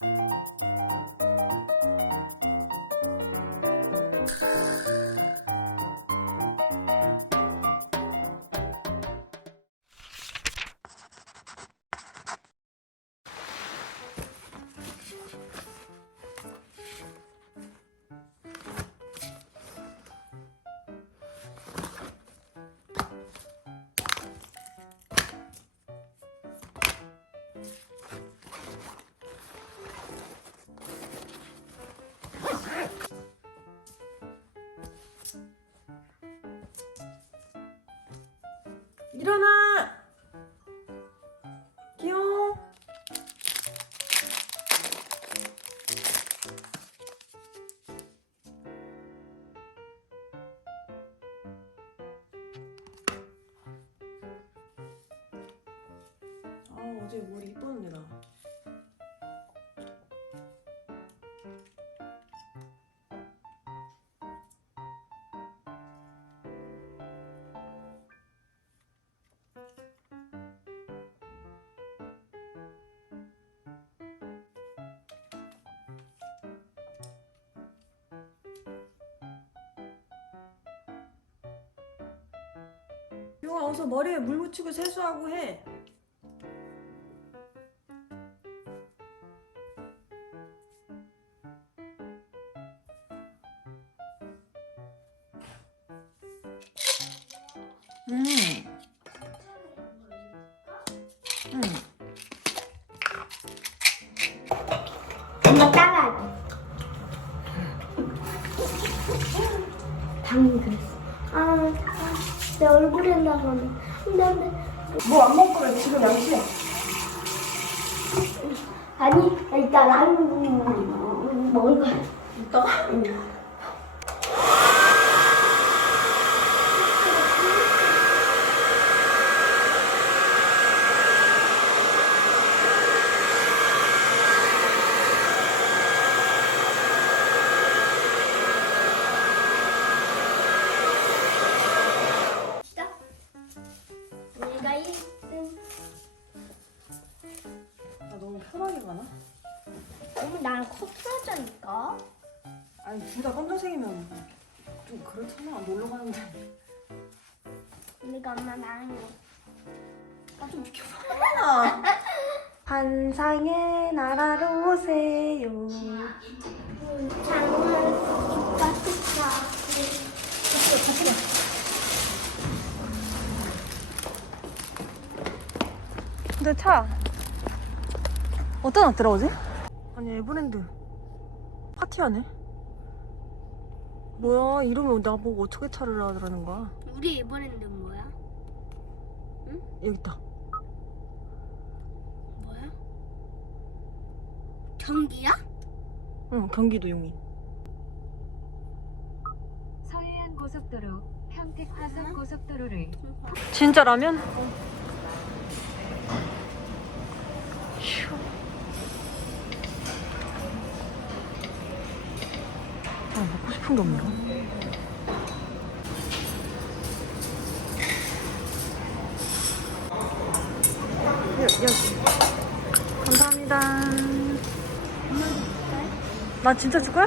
일 어제 머리 이뻤는데 나. 용아 어서 머리에 물 묻히고 세수하고 해. 음. 음. 엄마 따라하자. 당근. 아, 아, 내 얼굴에 나가네. 근데, 근데, 뭐안 먹거든 지금 양치해. 아니, 일단 안 먹을 거야. 이따가. 내 나라로 오세요. 근데 차 어떤 옷 들어오지? 아니 에버랜드 파티하네. 뭐야 이러면 나보고 어떻게 차를 하더라는 거야? 우리 이번에는 뭐야? 여기 있다. 뭐야? 경기야? 응 경기도 용인. 서해안 고속도로 평택 화성 고속도로를 진짜 라면? 휴. 아 먹고 싶은 게 없나? 여, 여기 감사합니다 나 진짜 줄 거야?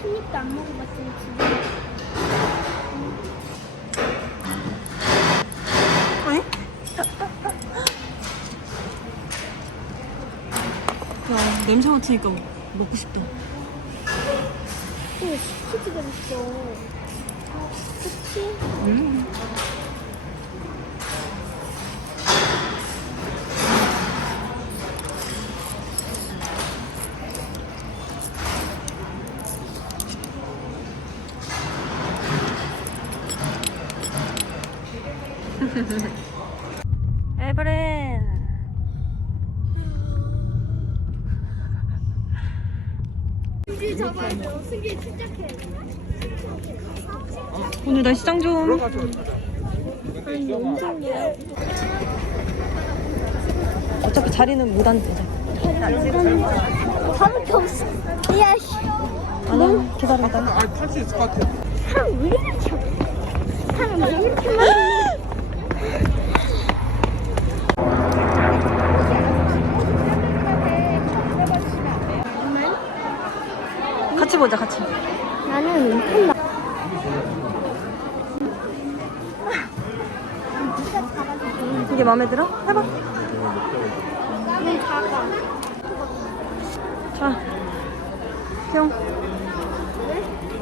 한입도 안 먹어봤으니 진짜. 아니? 야 냄새 맡으니까 먹고 싶다 오, 치즈가 있어. 그치? 음. 오늘 날씨 짱 좋음 아니. 어차피 자리는 못 앉자 가밖에 없어. 야, 씨. 아니야 기다린다 아, 탈수 있을 것 같아. 사람 왜 이렇게? 사람 왜 이렇게 많아? 보자 같이. 나는 팬다. 이게 마음에 들어? 해봐. 나는 작아. 자. 형.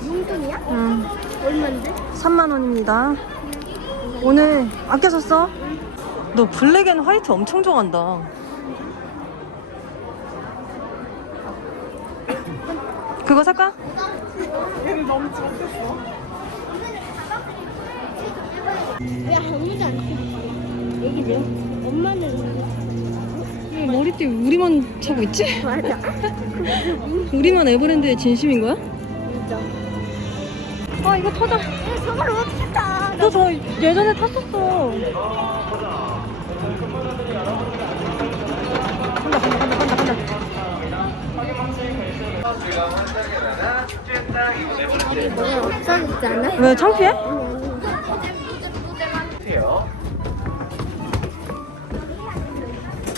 용돈이야? 음. 얼마인데? 3만 원입니다. 오늘 아껴 샀어? 너 블랙 앤 화이트 엄청 좋아한다. 그거 살까? 왜 아무도 안 찍어? 얘기죠. 엄마는 머리띠 우리만 차고 있지? 맞아. 우리만 에버랜드의 진심인 거야? 진짜. 아 이거 타자. 저걸 어떻게 타? 너 저 예전에 탔었어. 뭐가 없어지지 않아? 왜 창피해?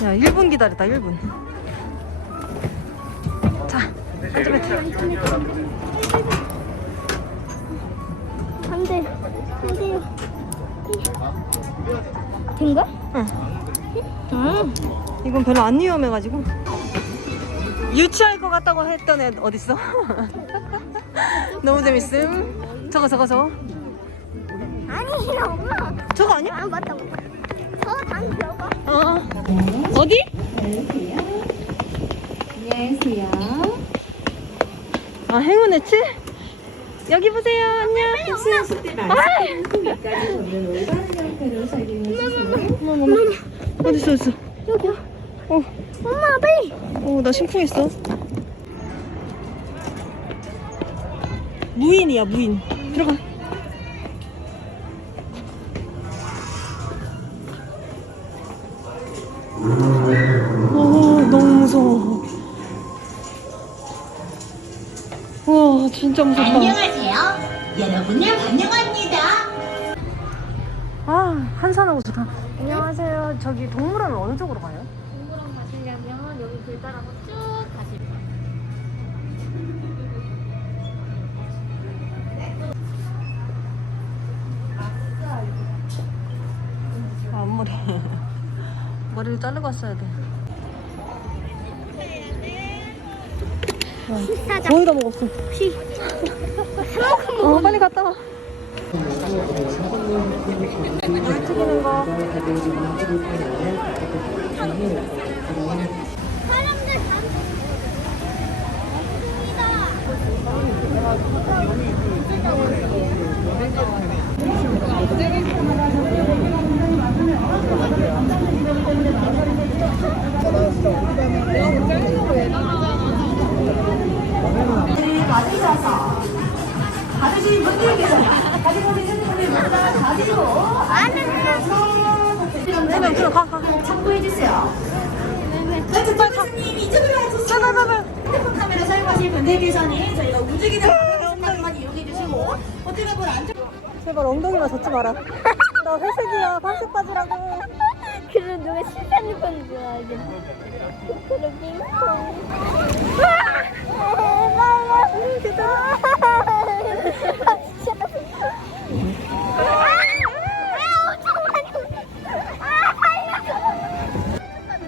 야 1분 기다렸다 1분. 자 안전벨트. 안 돼. 안 돼요. 된 거야? 응. 응. 이건 별로 안 위험해가지고 유치할 것 같다고 했던 애 어딨어? 너무 재밌음 저거 저거 저거 아니, 엄마. 저거 아니야? 아, 맞다, 맞다. 저당 들어가. 어 어디? 안녕하세요. 아 행운했지? 여기 보세요 안녕 여기까지 보는 올바른 형태로 설계해 주세요. 어딨어 어딨어 여기요. 어. 어, 나 심쿵했어. 무인이야 무인. 들어가. 어 너무 무서워. 와 진짜 무섭다. 안녕하세요. 여러분을 환영합니다. 아 한산하고 좋다. 안녕하세요. 저기 동물원은 어느 쪽으로 가요? 따라서 쭉 가시면 아, 앞머리 머리를 자르고 왔어야 돼. 거의 다 먹었어? 혹시 어 빨리 갔다 와. 물 튀기는 거 사람들 다 그냥 그냥 가 가. 참고해주세요. 네, 빨리 이쪽으로 와주세요. 핸드폰 카메라 사용하실 분들께서는 저희가 움직이는 방송만 이용해 주시고 어떻게 보면 안쪽 제발 엉덩이만 젖지 마라 나 회색이야 발색 바지라고 그래 누가 실패하는 건 좋아하겠네. 그래 빙봉.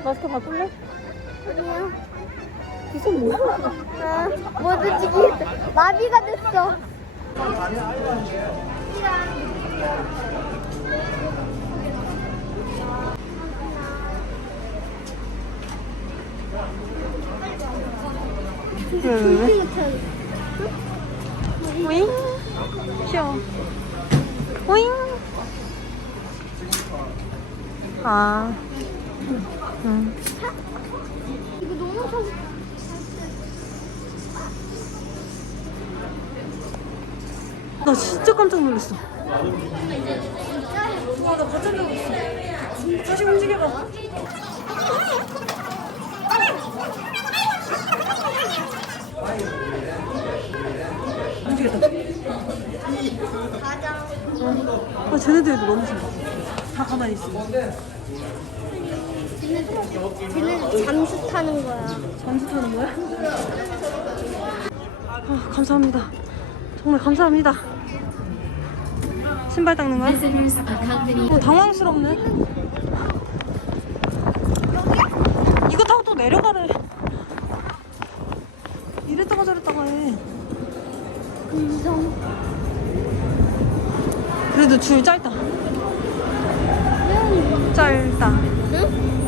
마스크 바꿀래? 무슨 뭐야? 아. 마비가 됐어. 오잉 귀여워 오잉 아 응. 이거 너무 사고 나 진짜 깜짝 놀랐어 와 나 가짜 놀랐어 다시 움직여봐 움직였다 아 쟤네들도 너무 신기해 다 가만히 있어 쟤는 잠수 타는 거야. 잠수 타는 거야? 아, 감사합니다. 정말 감사합니다. 신발 닦는 거야? 어, 당황스럽네. 이거 타고 또 내려가래. 이랬다가 저랬다가 해. 그래도 줄 짧다. 짧다. 응?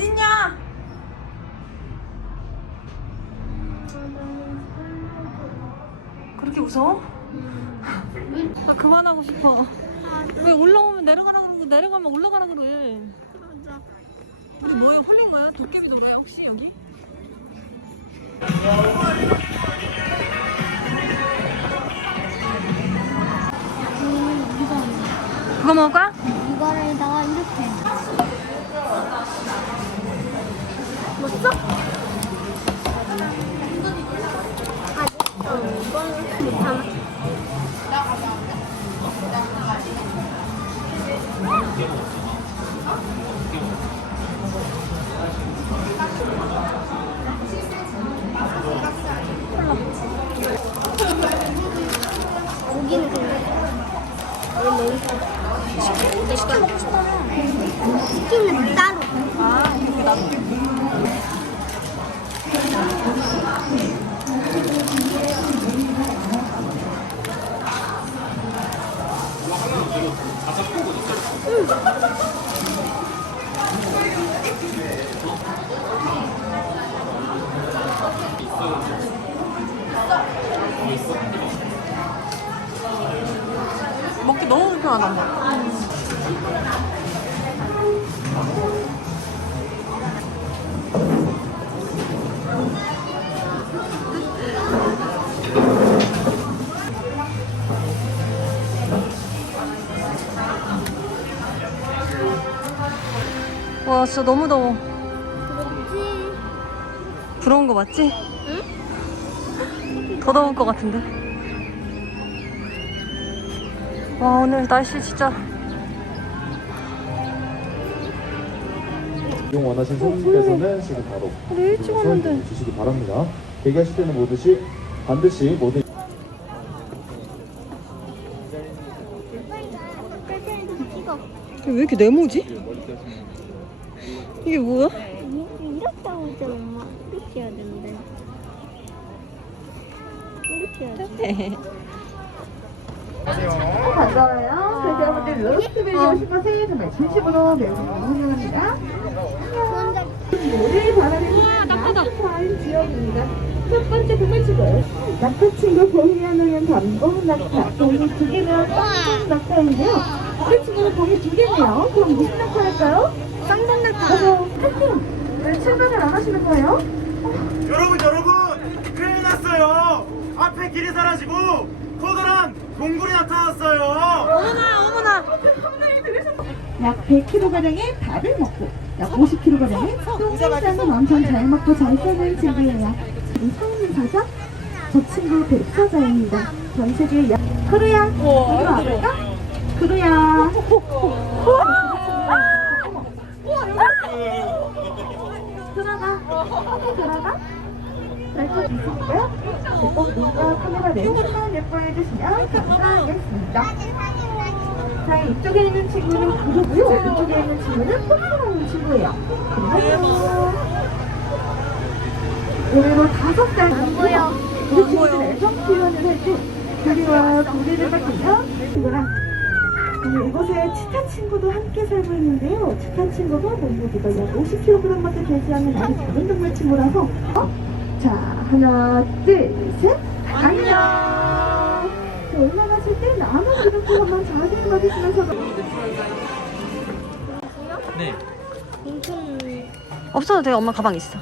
어딨냐? 그렇게 무서워? 아, 그만하고 싶어. 왜 올라오면 내려가라 그러고 내려가면 올라가라 그래. 우리 뭐야? 홀린 거야? 도깨비 노래 혹시 여기? 그거 먹을까? 이거를다가 이렇게. 아, 어, 참아. 고기는 여기서 치킨 먹고 싶다며 치킨은 따로 아, 진짜 너무 더워 그렇지. 부러운 거 맞지? 더 더울 것 같은데. 와 오늘 날씨 진짜. 이용 원하신 손님께서는 지금 바로 우리 일찍 왔는데. 주시기 바랍니다. 대기하실 때는 모두시 반드시 모두 찍어. 왜 이렇게 네모지? 이게 뭐야? 이렇게 있잖아 엄마 이렇게 해야 되는데 이렇게 해야지 반가워요. 그래서 여러분들 로스트벨리 오신 것을 정말 진심으로 매우 환영합니다. 모를 바라는 축하할 지역입니다. 첫 번째 동물치고요. 낙타친구 봉이하는 담고 낙타. 봉이 두 개면 쌍둥 낙타인데요. 우리 친구는 봉이 두 개네요. 그럼 무슨 낙타 할까요? 쌍둥 낙타. 어머, 하팀. 왜 출발을 안 하시는 거예요? 여러분 여러분 큰일 났어요 앞에 길이 사라지고 커다란 동굴이 나타났어요 어머나 어머나 약 100kg가량의 밥을 먹고 약 50kg가량의 똥쌀쌀은 엄청 잘 먹고 잘 사는 친구예요. 이 성인 사자? 저 친구 백사자입니다. 전 세계 약... 크루야, 이리 와볼까? 크루야. 들어가. 들어가. 있을까요? 눈과 카메라 렌즈만 예뻐해 주시면 감사하겠습니다. 자, 이쪽에 있는 친구는 구조고요. 이쪽에 있는 친구는 포토라는 친구예요. 그리고 오늘로 다섯 달 보여. 우리 친구들 애정 표현을 할때 구리와 구리를 바꾸며 친구랑 오늘 이곳에 치타 친구도 함께 살고 있는데요. 치타 친구도 몸무게가 약 50kg밖에 되지 않는 아주 작은 동물 친구라서 어? 자, 하나, 둘, 셋, 안녕! 자, 올라가실 때 나무 이렇게 한번 자세히 봐주시면서. 네. 엄청 없어도 돼 엄마 가방 있어.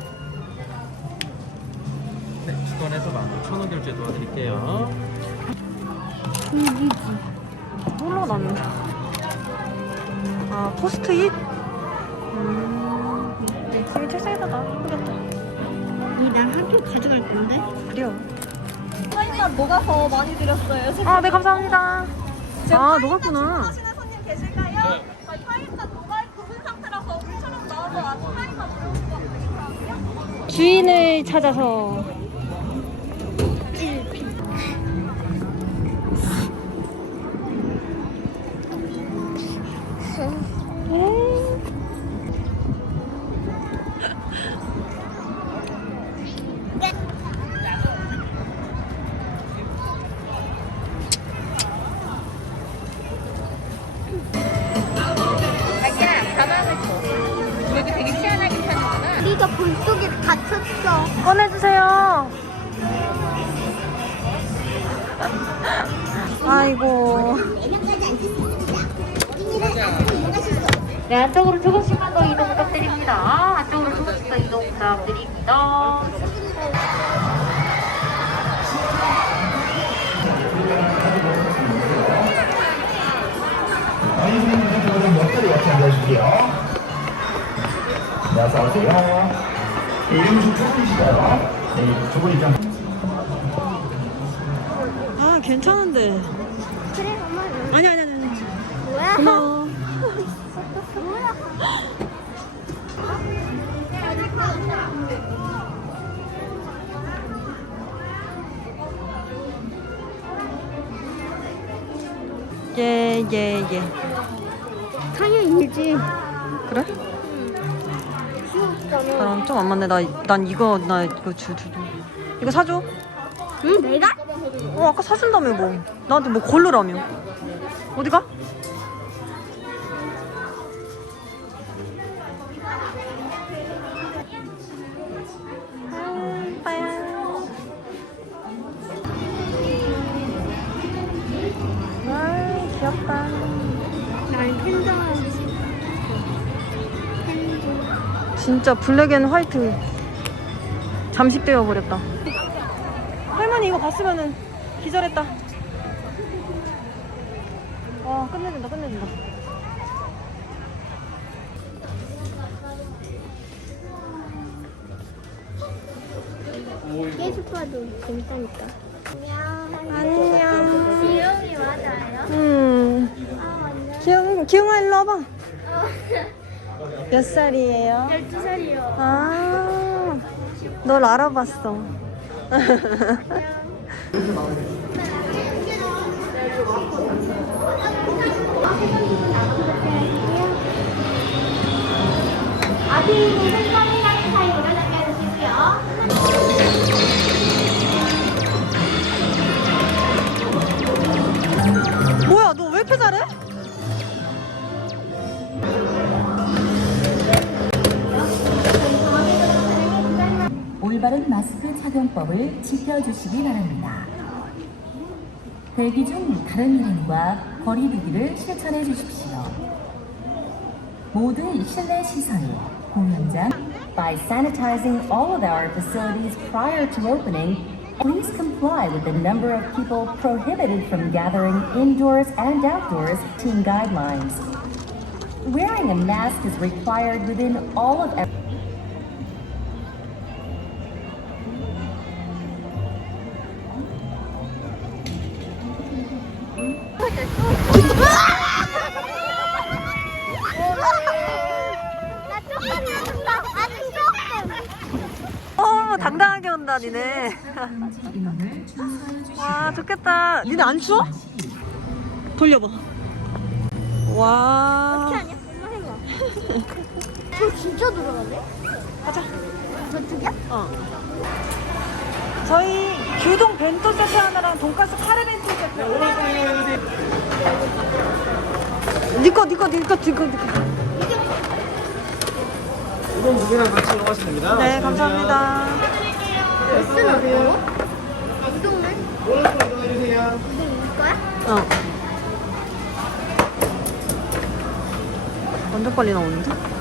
네, 주권에서 15,000원 결제 도와드릴게요 몰라 나는 아 포스트잇? 음 여기 책상에다가 예쁘겠다 이난 학교 가져갈 건데 그래요 파인맛 녹아서 많이 드렸어요. 아, 네, 감사합니다. 아, 녹았구나. 하시는 손님 계실까요? 저희 파인맛 녹아 굽은 상태라서 물처럼 나와서 아직 파인맛 들어오는 거 아니에요? 주인을 찾아서. 몇 자리 같이 앉아주세요. 네, 어서오세요. 네, 이름 좀 쳐주시고요. 네, 두분 입장. 아, 괜찮은데. 그래, 엄마. 아니, 아니, 아니. 아니. 뭐야? 고마워. 뭐야? 예, 예, 예. 일지. 그래? 귀엽잖아. 나랑 좀 안 맞네. 나, 난 이거, 나 이거 주, 주, 주. 이거 사줘. 응, 내가? 어, 아까 사준다며, 뭐. 나한테 뭐 걸르라며. 어디 가? 진짜 블랙 앤 화이트 잠식되어 버렸다. 할머니 이거 봤으면은 기절했다. 몇 살이에요? 12살이요. 아, 널 알아봤어. 아들이 생선이랑. 뭐야, 너 왜 이렇게 잘해? 올바른 마스크 착용법을 지켜주시기 바랍니다. 대기 중 다른 일행과 거리 두기를 실천해 주십시오. 모든 실내 시설, 공연장, by sanitizing all of our facilities prior to opening, please comply with the number of people prohibited from gathering indoors and outdoors team guidelines. Wearing a mask is required within all of 와, 좋겠다. 니네 안 추워? 돌려봐. 와. 아니야? 엄마 해봐. 저 진짜 들어가네? 가자. 저쪽이야? 어. 저희 규동 벤토 세트 하나랑 돈가스 카레 벤토 세트. 니꺼, 니꺼, 니꺼, 니꺼, 니꺼. 우동 두 개랑 같이 이용하시면 됩니다. 네, 감사합니다. 어디요? 거야? 어. 완전 빨리 나오는데?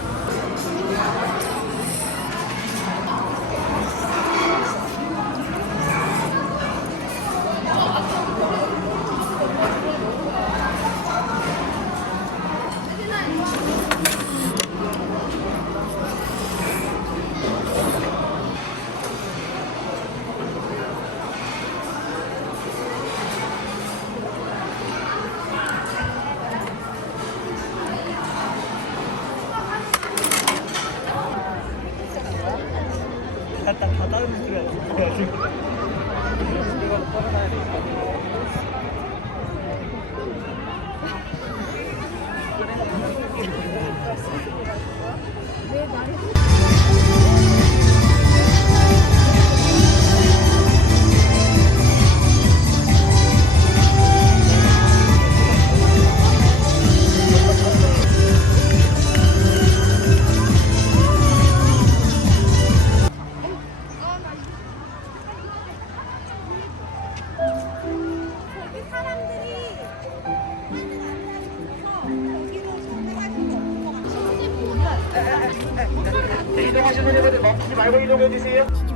분들 멈추지 말고 이동해 주세요.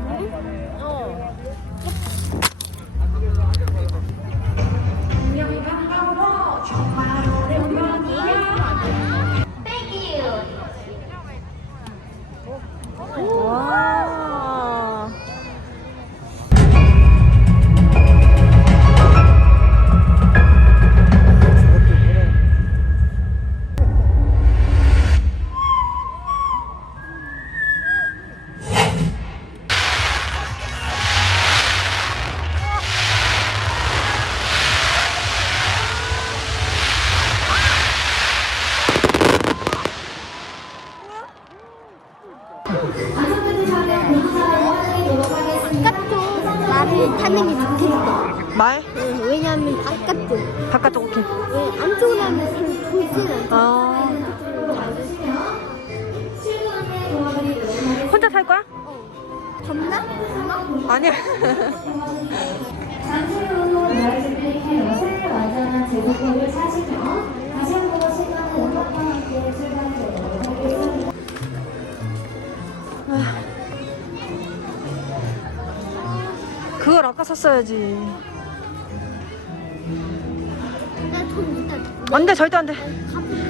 나돈 일단 안 돼, 절대 안 돼.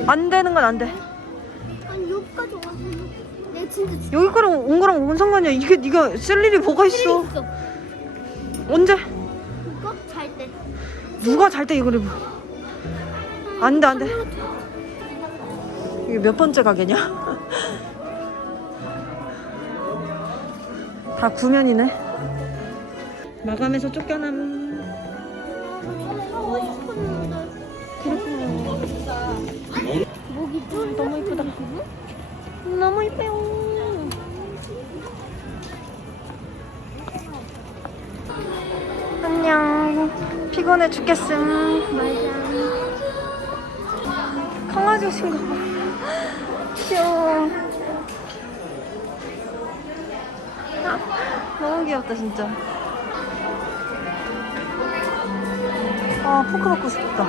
안 되는 건 안 돼. 아니 여기까지 와서 내 진짜 주- 여기 거랑 온 거랑 뭔 상관이야? 이게 네가 쓸 일이 뭐가 있어? 있어. 언제? 이거 잘 때. 누가 잘 때 이걸 입어? 안 돼, 안 돼. 이게 몇 번째 가게냐? 다 구면이네. 마감해서 쫓겨남. 목이 좀 너무 이쁘다. 너무 이뻐요. 안녕. 피곤해 죽겠음. 강아지 오신 거 봐. 귀여워. 아, 너무 귀엽다, 진짜. 아, 포크 먹고 싶다.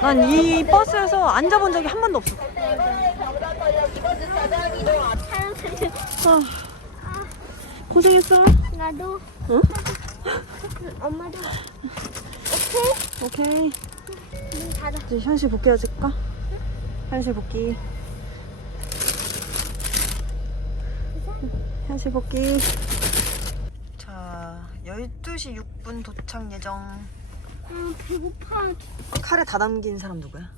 난 이 버스에서 앉아본 적이 한 번도 없어. 아, 고생했어. 나도. 응? 엄마도. 오케이. 문 닫아. 이제 현실 복귀해줄까? 현실 복귀. 현실 복귀. 자, 12시 6분 도착 예정. 아 배고파. 칼에 다 담긴 사람 누구야?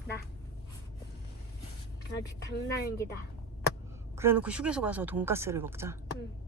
아주 장난이다. 그래놓고 휴게소 가서 돈가스를 먹자. 응.